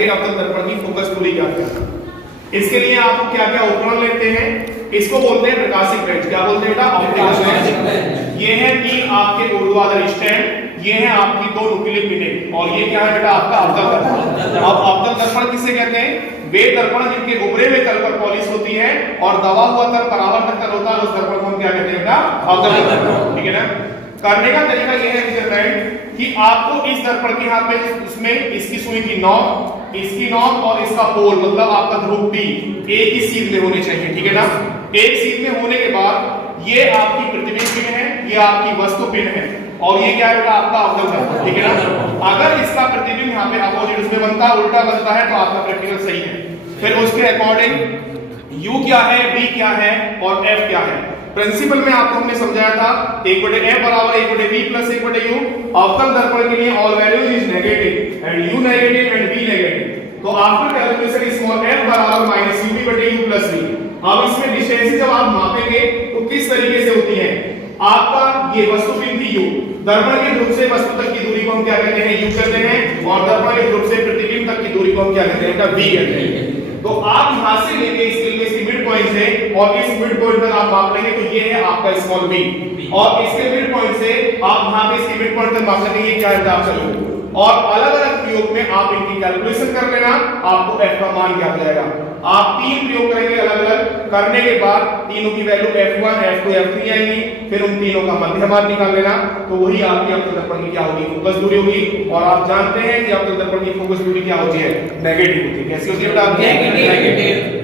करके अवतल दर्पण की फोकस दूरी ज्ञात करना। इसके लिए आपको क्या क्या उपकरण लेते हैं, इसको बोलते हैं प्रकाशिक लेंस। क्या बोलते हैं बेटा? Optical lens. ये है कि आपके ऊर्ध्वाधर स्टैंड, ये है आपकी दो नुकीली पिनें, और ये क्या है बेटा? आपका अवतल दर्पण। अब अवतल दर्पण किसे कहते हैं? वे दर्पण जिनके उभरे हुए तल पर पॉलिश होती है और दबा हुआ तल परावर्तक तल होता है, उस दर्पण को हम क्या कहते हैं बेटा? अवतल दर्पण। ठीक है ना? करने का तरीका यह है फ्रेंड कि आपको इस दर्पण के यहाँ पे इसमें इसकी सुई की नॉक, इसकी नॉक और इसका पोल, मतलब आपका ध्रुव P एक ही सीध में होने चाहिए। ठीक है ना? एक सीध में होने के बाद ये आपकी प्रतिबिंब पिन है, ये आपकी वस्तु पिन है, और ये क्या है बेटा? आपका अवतल दर्पण। ठीक है ना? अगर इसका प्रतिबिंब यहाँ पे अपोजिट उसमें बनता है, उल्टा बनता है, तो आपका प्रैक्टिकल सही है। फिर उसके अकॉर्डिंग U क्या है, V क्या है और F क्या है। प्रिंसिपल में आपको हमने समझाया था 1/f बराबर 1/v प्लस 1/u। अवतल दर्पण के लिए all values is negative and u negative and v negative. तो आफ्टर कैलकुलेशन स्मॉल f बराबर -uv/u प्लस v। अब इसमें डिस्टेंस जब आप मापेंगे तो किस तरीके से होती है? आपका ये वस्तु पिन थी u, दर्पण के ध्रुव से वस्तु तक की दूरी को हम क्या कहते हैं? u कहते हैं, और दर्पण के ध्रुव से प्रतिबिंब तक की दूरी को हम क्या कहते हैं? v कहते हैं। तो आप यहां से लेके इसके मिड पॉइंट से और इस मिड पॉइंट तक आप माप लेंगे, तो ये है आपका स्मॉल v, और इसके मिड पॉइंट से आप यहां पे इसके मिड पॉइंट तक माप लेंगे, ये क्या है आपका। और अलग अलग प्रयोग में आप इनकी कैलकुलेशन कर लेना, आपको f का मान ज्ञात हो जाएगा। आप तीन प्रयोग करेंगे अलग अलग, करने के बाद तीनों की वैल्यू f1 f2 f3 आएंगी, फिर उन तीनों का मध्य मान निकाल लेना, तो वही आपकी अवतल दर्पण की क्या होगी? फोकस दूरी होगी। और आप जानते हैं कि अवतल दर्पण की फोकस दूरी क्या होती है? नेगेटिव होती है। कैसी होती है बेटा? नेगेटिव।